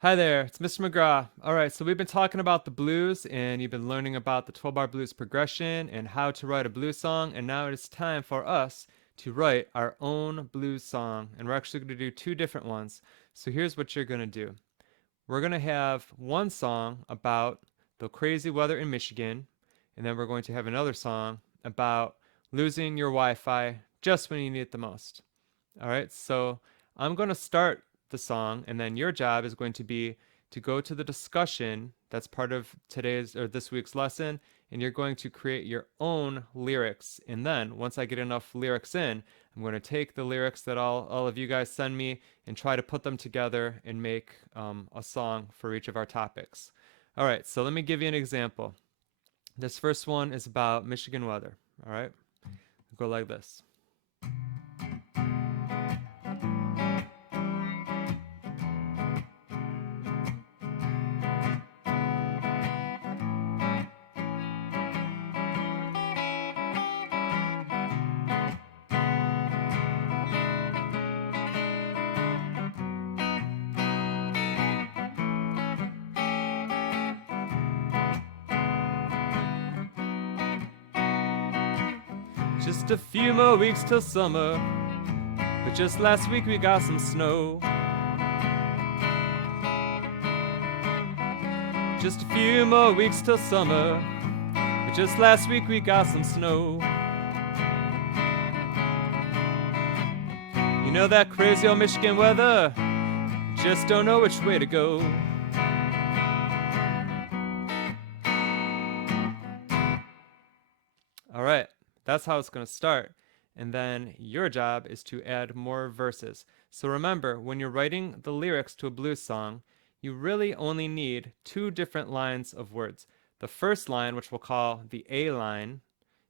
Hi there, it's Mr. McGraw. All right, so we've been talking about the blues and you've been learning about the 12 bar blues progression and how to write a blues song. And now it's time for us to write our own blues song. And we're actually going to do two different ones. So here's what you're going to do we're going to have one song about the crazy weather in Michigan, and then we're going to have another song about losing your Wi Fi just when you need it the most. All right, so I'm going to start the song, and then your job is going to be to go to the discussion that's part of today's or this week's lesson, and you're going to create your own lyrics. And then once I get enough lyrics in, I'm going to take the lyrics that all of you guys send me and try to put them together and make a song for each of our topics. All right, so let me give you an example. This first one is about Michigan weather. All right, go like this. Just a few more weeks till summer, but just last week we got some snow. Just a few more weeks till summer, but just last week we got some snow. You know that crazy old Michigan weather, just don't know which way to go. All right, that's how it's going to start. And then your job is to add more verses. So remember, when you're writing the lyrics to a blues song, you really only need two different lines of words. The first line, which we'll call the A line,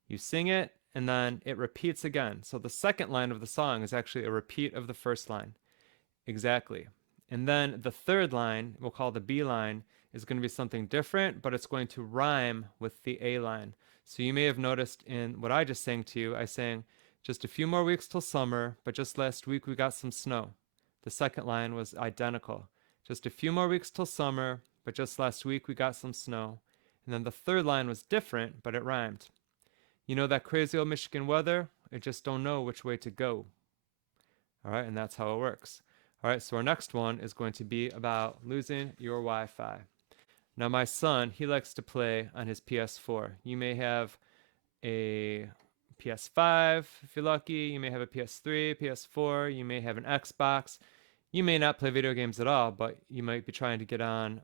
you sing it and then it repeats again. So the second line of the song is actually a repeat of the first line. Exactly. And then the third line, we'll call the B line, is going to be something different, but it's going to rhyme with the A line. So you may have noticed in what I just sang to you, I sang, just a few more weeks till summer, but just last week we got some snow. The second line was identical. Just a few more weeks till summer, but just last week we got some snow. And then the third line was different, but it rhymed. You know that crazy old Michigan weather? I just don't know which way to go. All right, and that's how it works. All right, so our next one is going to be about losing your Wi Fi. Now, my son, he likes to play on his PS4. You may have a PS5 if you're lucky. You may have a PS3, PS4. You may have an Xbox. You may not play video games at all, but you might be trying to get on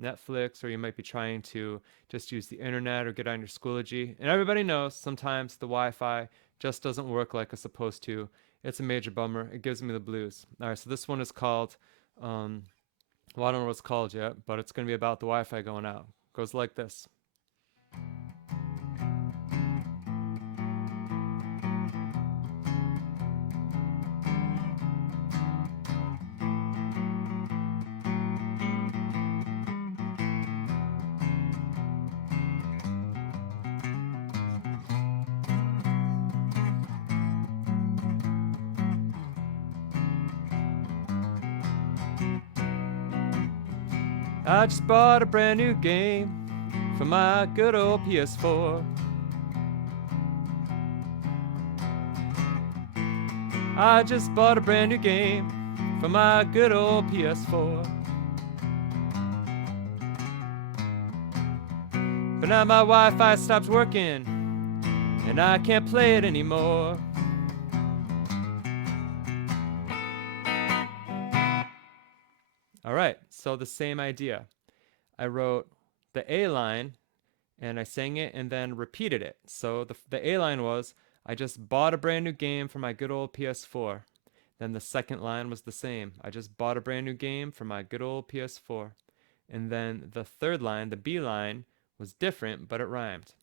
Netflix, or you might be trying to just use the internet or get on your Schoology. And everybody knows sometimes the Wi Fi just doesn't work like it's supposed to. It's a major bummer. It gives me the blues. All right, so this one is called, well, I don't know what it's called yet, but it's going to be about the Wi Fi going out. It goes like this. I just bought a brand new game for my good old PS4. I just bought a brand new game for my good old PS4. But now my Wi Fi stopped working and I can't play it anymore. All right, so the same idea. I wrote the A line and I sang it and then repeated it. So the A line was, I just bought a brand new game for my good old PS4. Then the second line was the same. I just bought a brand new game for my good old PS4. And then the third line, the B line, was different, but it rhymed.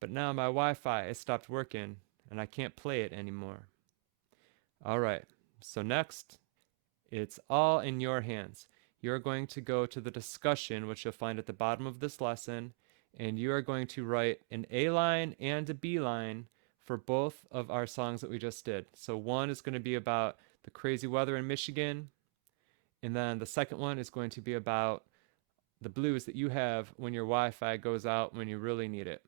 But now my Wi Fi has stopped working and I can't play it anymore. All right, so next, it's all in your hands. You're going to go to the discussion, which you'll find at the bottom of this lesson, and you are going to write an A line and a B line for both of our songs that we just did. So one is going to be about the crazy weather in Michigan, And then the second one is going to be about the blues that you have when your Wi-Fi goes out when you really need it.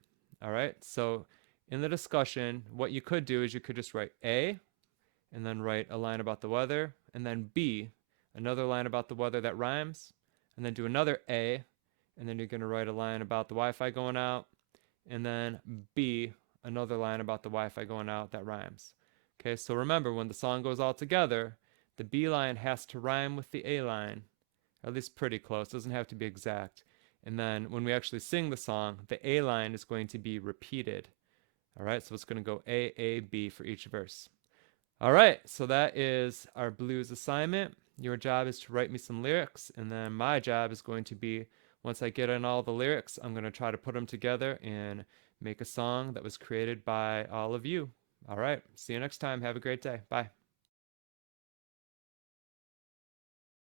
All right, so in the discussion, what you could do is you could just write A, and then write a line about the weather, and then B, another line about the weather that rhymes, and then do another A, and then you're going to write a line about the Wi-Fi going out, and then B, another line about the Wi-Fi going out that rhymes. Okay, so remember, when the song goes all together, the B line has to rhyme with the A line, at least pretty close, doesn't have to be exact. And then when we actually sing the song, the A line is going to be repeated. All right, so it's going to go A, B for each verse. All right, so that is our blues assignment. Your job is to write me some lyrics, and then my job is going to be, once I get in all the lyrics, I'm going to try to put them together and make a song that was created by all of you. All right, see you next time. Have a great day. Bye.